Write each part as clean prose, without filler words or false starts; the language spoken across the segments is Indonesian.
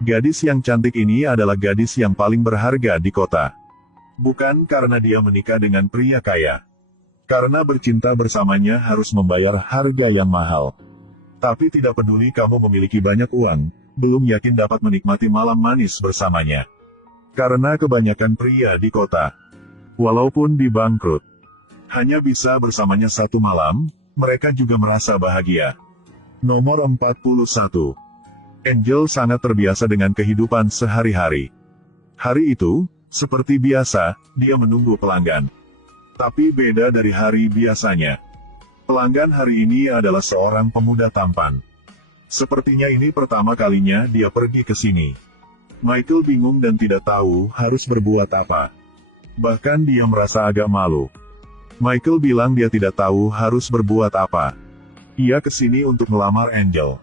Gadis yang cantik ini adalah gadis yang paling berharga di kota. Bukan karena dia menikah dengan pria kaya. Karena bercinta bersamanya harus membayar harga yang mahal. Tapi tidak peduli kamu memiliki banyak uang, belum yakin dapat menikmati malam manis bersamanya. Karena kebanyakan pria di kota, walaupun dibangkrut, hanya bisa bersamanya satu malam, mereka juga merasa bahagia. Nomor 41. Angel sangat terbiasa dengan kehidupan sehari-hari. Hari itu, seperti biasa, dia menunggu pelanggan. Tapi beda dari hari biasanya. Pelanggan hari ini adalah seorang pemuda tampan. Sepertinya ini pertama kalinya dia pergi ke sini. Michael bingung dan tidak tahu harus berbuat apa. Bahkan dia merasa agak malu. Michael bilang dia tidak tahu harus berbuat apa. Ia ke sini untuk melamar Angel.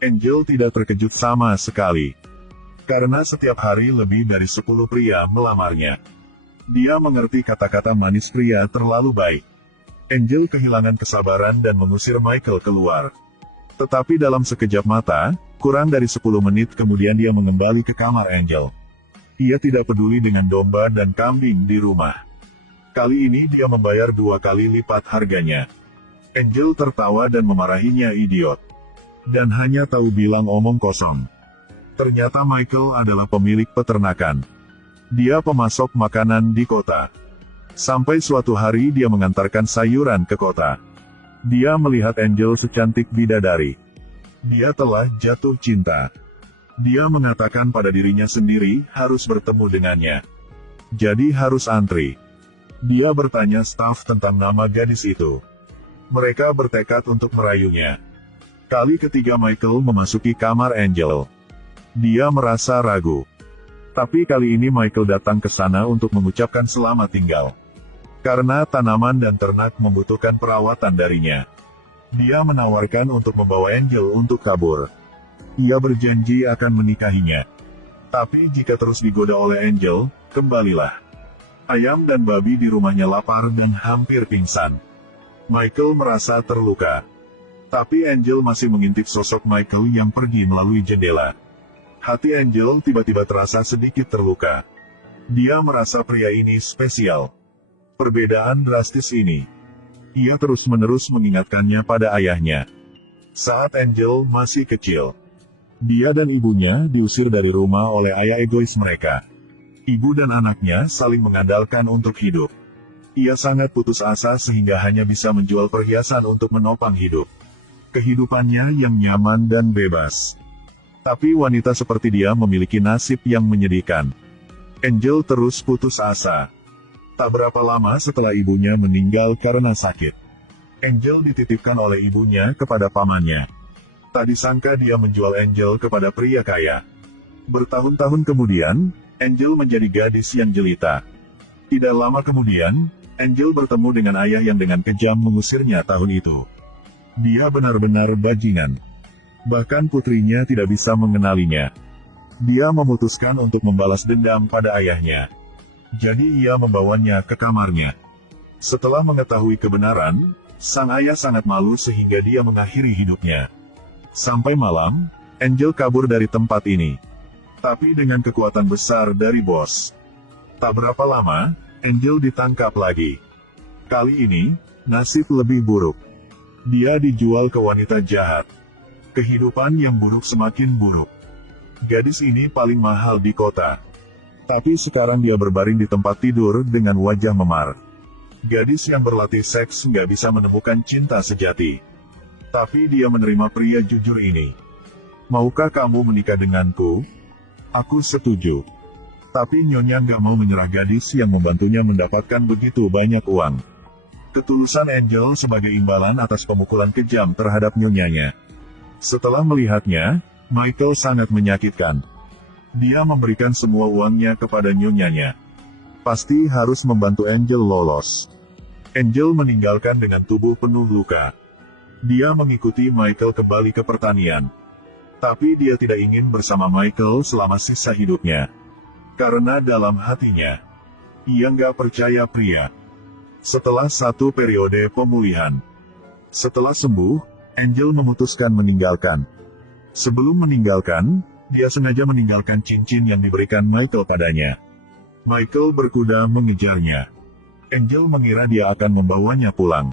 Angel tidak terkejut sama sekali. Karena setiap hari lebih dari 10 pria melamarnya. Dia mengerti kata-kata manis pria terlalu baik. Angel kehilangan kesabaran dan mengusir Michael keluar. Tetapi dalam sekejap mata, kurang dari 10 menit kemudian dia mengembali ke kamar Angel. Ia tidak peduli dengan domba dan kambing di rumah. Kali ini dia membayar 2 kali lipat harganya. Angel tertawa dan memarahinya idiot. Dan hanya tahu bilang omong kosong. Ternyata Michael adalah pemilik peternakan. Dia pemasok makanan di kota. Sampai suatu hari dia mengantarkan sayuran ke kota. Dia melihat Angel secantik bidadari. Dia telah jatuh cinta. Dia mengatakan pada dirinya sendiri harus bertemu dengannya. Jadi harus antri. Dia bertanya staf tentang nama gadis itu. Mereka bertekad untuk merayunya. Kali ketiga Michael memasuki kamar Angel. Dia merasa ragu. Tapi kali ini Michael datang ke sana untuk mengucapkan selamat tinggal. Karena tanaman dan ternak membutuhkan perawatan darinya. Dia menawarkan untuk membawa Angel untuk kabur. Ia berjanji akan menikahinya. Tapi jika terus digoda oleh Angel, kembalilah. Ayam dan babi di rumahnya lapar dan hampir pingsan. Michael merasa terluka. Tapi Angel masih mengintip sosok Michael yang pergi melalui jendela. Hati Angel tiba-tiba terasa sedikit terluka. Dia merasa pria ini spesial. Perbedaan drastis ini. Ia terus-menerus mengingatkannya pada ayahnya. Saat Angel masih kecil, dia dan ibunya diusir dari rumah oleh ayah egois mereka. Ibu dan anaknya saling mengandalkan untuk hidup. Ia sangat putus asa sehingga hanya bisa menjual perhiasan untuk menopang hidup. Kehidupannya yang nyaman dan bebas. Tapi wanita seperti dia memiliki nasib yang menyedihkan. Angel terus putus asa. Tak berapa lama setelah ibunya meninggal karena sakit, Angel dititipkan oleh ibunya kepada pamannya. Tak disangka dia menjual Angel kepada pria kaya. Bertahun-tahun kemudian, Angel menjadi gadis yang jelita. Tidak lama kemudian, Angel bertemu dengan ayah yang dengan kejam mengusirnya tahun itu. Dia benar-benar bajingan. Bahkan putrinya tidak bisa mengenalinya. Dia memutuskan untuk membalas dendam pada ayahnya. Jadi ia membawanya ke kamarnya. Setelah mengetahui kebenaran, sang ayah sangat malu sehingga dia mengakhiri hidupnya. Sampai malam, Angel kabur dari tempat ini. Tapi dengan kekuatan besar dari bos. Tak berapa lama, Angel ditangkap lagi. Kali ini, nasib lebih buruk. Dia dijual ke wanita jahat. Kehidupan yang buruk semakin buruk. Gadis ini paling mahal di kota. Tapi sekarang dia berbaring di tempat tidur dengan wajah memar. Gadis yang berlatih seks nggak bisa menemukan cinta sejati. Tapi dia menerima pria jujur ini. Maukah kamu menikah denganku? Aku setuju. Tapi Nyonya nggak mau menyerah gadis yang membantunya mendapatkan begitu banyak uang. Ketulusan Angel sebagai imbalan atas pemukulan kejam terhadap nyonyanya. Setelah melihatnya, Michael sangat menyakitkan. Dia memberikan semua uangnya kepada nyonyanya. Pasti harus membantu Angel lolos. Angel meninggalkan dengan tubuh penuh luka. Dia mengikuti Michael kembali ke pertanian. Tapi dia tidak ingin bersama Michael selama sisa hidupnya. Karena dalam hatinya, ia nggak percaya pria. Setelah satu periode pemulihan. Setelah sembuh, Angel memutuskan meninggalkan. Sebelum meninggalkan, Dia sengaja meninggalkan cincin yang diberikan Michael padanya. Michael berkuda mengejarnya. Angel mengira dia akan membawanya pulang.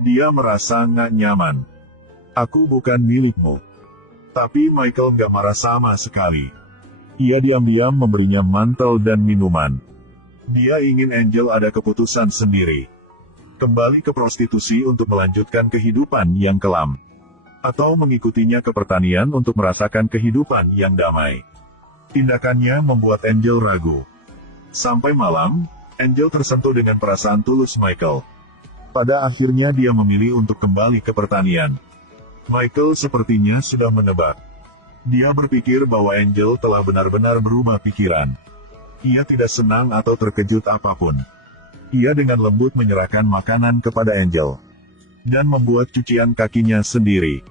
Dia merasa nggak nyaman. Aku bukan milikmu. Tapi Michael nggak marah sama sekali. Ia diam-diam memberinya mantel dan minuman. Dia ingin Angel ada keputusan sendiri. Kembali ke prostitusi untuk melanjutkan kehidupan yang kelam. Atau mengikutinya ke pertanian untuk merasakan kehidupan yang damai. Tindakannya membuat Angel ragu. Sampai malam, Angel tersentuh dengan perasaan tulus Michael. Pada akhirnya dia memilih untuk kembali ke pertanian. Michael sepertinya sudah menebak. Dia berpikir bahwa Angel telah benar-benar berubah pikiran. Ia tidak senang atau terkejut apapun. Ia dengan lembut menyerahkan makanan kepada Angel. Dan membuat cucian kakinya sendiri.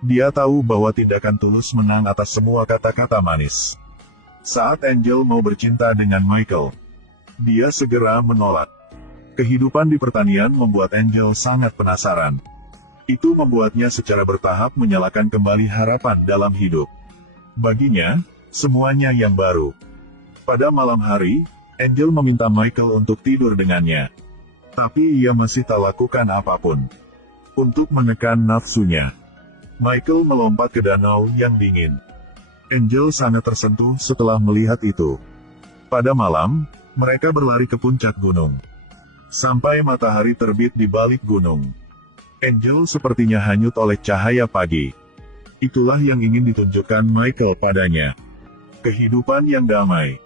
Dia tahu bahwa tindakan tulus menang atas semua kata-kata manis. Saat Angel mau bercinta dengan Michael, dia segera menolak. Kehidupan di pertanian membuat Angel sangat penasaran. Itu membuatnya secara bertahap menyalakan kembali harapan dalam hidup. Baginya, semuanya yang baru. Pada malam hari, Angel meminta Michael untuk tidur dengannya. Tapi ia masih tak lakukan apapun. Untuk menekan nafsunya, Michael melompat ke danau yang dingin. Angel sangat tersentuh setelah melihat itu. Pada malam, mereka berlari ke puncak gunung. Sampai matahari terbit di balik gunung. Angel sepertinya hanyut oleh cahaya pagi. Itulah yang ingin ditunjukkan Michael padanya. Kehidupan yang damai.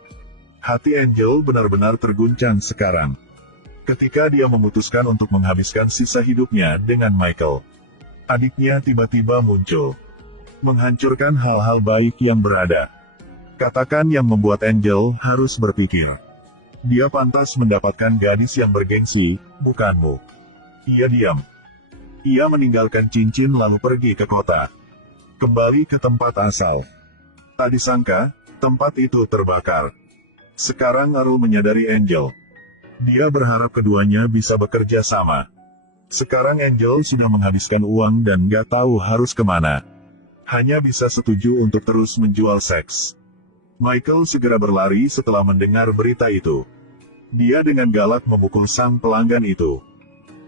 Hati Angel benar-benar terguncang sekarang. Ketika dia memutuskan untuk menghabiskan sisa hidupnya dengan Michael. Adiknya tiba-tiba muncul. Menghancurkan hal-hal baik yang berada. Katakan yang membuat Angel harus berpikir. Dia pantas mendapatkan gadis yang bergengsi, bukanmu. Ia diam. Ia meninggalkan cincin lalu pergi ke kota. Kembali ke tempat asal. Tak disangka, tempat itu terbakar. Sekarang Arul menyadari Angel. Dia berharap keduanya bisa bekerja sama. Sekarang Angel sudah menghabiskan uang dan gak tahu harus kemana. Hanya bisa setuju untuk terus menjual seks. Michael segera berlari setelah mendengar berita itu. Dia dengan galak memukul sang pelanggan itu.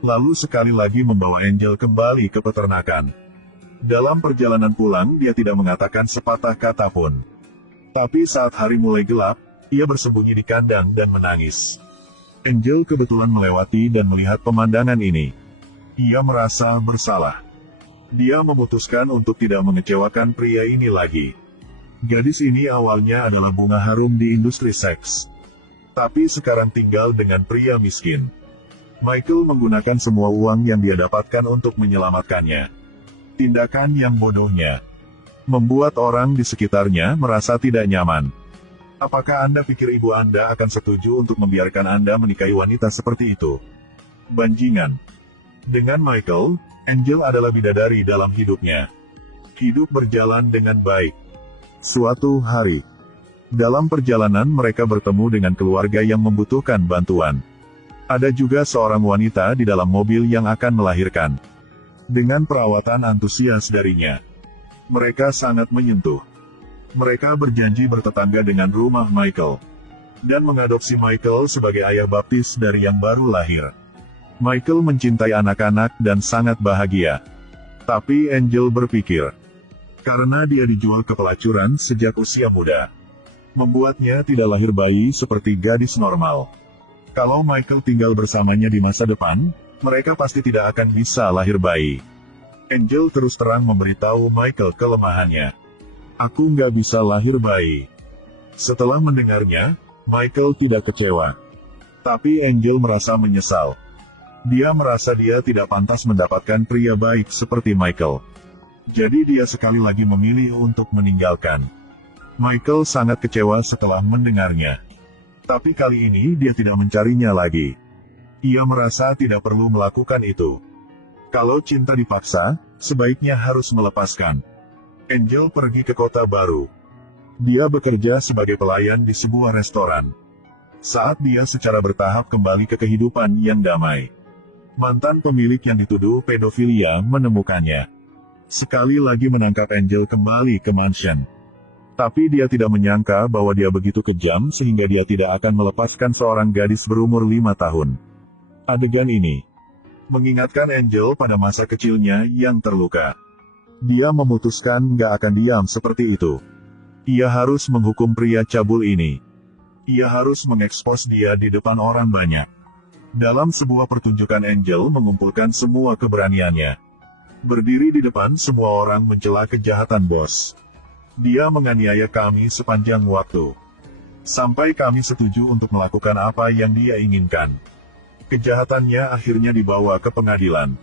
Lalu sekali lagi membawa Angel kembali ke peternakan. Dalam perjalanan pulang dia tidak mengatakan sepatah kata pun. Tapi saat hari mulai gelap, ia bersembunyi di kandang dan menangis. Angel kebetulan melewati dan melihat pemandangan ini. Ia merasa bersalah. Dia memutuskan untuk tidak mengecewakan pria ini lagi. Gadis ini awalnya adalah bunga harum di industri seks. Tapi sekarang tinggal dengan pria miskin. Michael menggunakan semua uang yang dia dapatkan untuk menyelamatkannya. Tindakan yang bodohnya membuat orang di sekitarnya merasa tidak nyaman. Apakah Anda pikir ibu Anda akan setuju untuk membiarkan Anda menikahi wanita seperti itu? Bajingan. Dengan Michael, Angel adalah bidadari dalam hidupnya. Hidup berjalan dengan baik. Suatu hari, dalam perjalanan mereka bertemu dengan keluarga yang membutuhkan bantuan. Ada juga seorang wanita di dalam mobil yang akan melahirkan. Dengan perawatan antusias darinya, mereka sangat menyentuh. Mereka berjanji bertetangga dengan rumah Michael. Dan mengadopsi Michael sebagai ayah baptis dari yang baru lahir. Michael mencintai anak-anak dan sangat bahagia. Tapi Angel berpikir, karena dia dijual ke pelacuran sejak usia muda, membuatnya tidak lahir bayi seperti gadis normal. Kalau Michael tinggal bersamanya di masa depan, mereka pasti tidak akan bisa lahir bayi. Angel terus terang memberitahu Michael kelemahannya. Aku nggak bisa lahir bayi. Setelah mendengarnya, Michael tidak kecewa. Tapi Angel merasa menyesal. Dia merasa dia tidak pantas mendapatkan pria baik seperti Michael. Jadi dia sekali lagi memilih untuk meninggalkan. Michael sangat kecewa setelah mendengarnya. Tapi kali ini dia tidak mencarinya lagi. Ia merasa tidak perlu melakukan itu. Kalau cinta dipaksa, sebaiknya harus melepaskan. Angel pergi ke kota baru. Dia bekerja sebagai pelayan di sebuah restoran. Saat dia secara bertahap kembali ke kehidupan yang damai, mantan pemilik yang dituduh pedofilia menemukannya. Sekali lagi menangkap Angel kembali ke mansion. Tapi dia tidak menyangka bahwa dia begitu kejam sehingga dia tidak akan melepaskan seorang gadis berumur 5 tahun. Adegan ini mengingatkan Angel pada masa kecilnya yang terluka. Dia memutuskan nggak akan diam seperti itu. Ia harus menghukum pria cabul ini. Ia harus mengekspos dia di depan orang banyak. Dalam sebuah pertunjukan, Angel mengumpulkan semua keberaniannya. Berdiri di depan semua orang mencela kejahatan bos. Dia menganiaya kami sepanjang waktu. Sampai kami setuju untuk melakukan apa yang dia inginkan. Kejahatannya akhirnya dibawa ke pengadilan.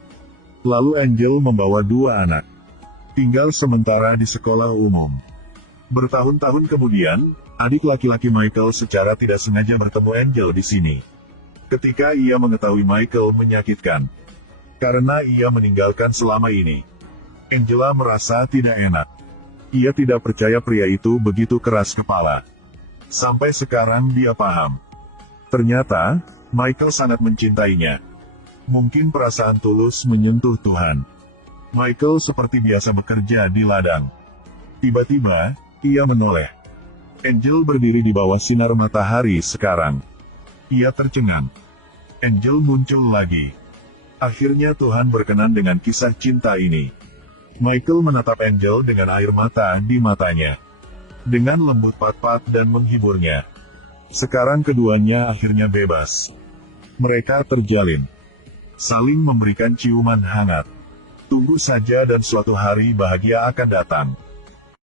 Lalu Angel membawa 2 anak. Tinggal sementara di sekolah umum. Bertahun-tahun kemudian, adik laki-laki Michael secara tidak sengaja bertemu Angel di sini. Ketika ia mengetahui Michael menyakitkan. Karena ia meninggalkan selama ini. Angela merasa tidak enak. Ia tidak percaya pria itu begitu keras kepala. Sampai sekarang dia paham. Ternyata, Michael sangat mencintainya. Mungkin perasaan tulus menyentuh Tuhan. Michael seperti biasa bekerja di ladang. Tiba-tiba, ia menoleh. Angel berdiri di bawah sinar matahari sekarang. Ia tercengang. Angel muncul lagi. Akhirnya Tuhan berkenan dengan kisah cinta ini. Michael menatap Angel dengan air mata di matanya. Dengan lembut pat-pat dan menghiburnya. Sekarang keduanya akhirnya bebas. Mereka terjalin. Saling memberikan ciuman hangat. Tunggu saja dan suatu hari bahagia akan datang.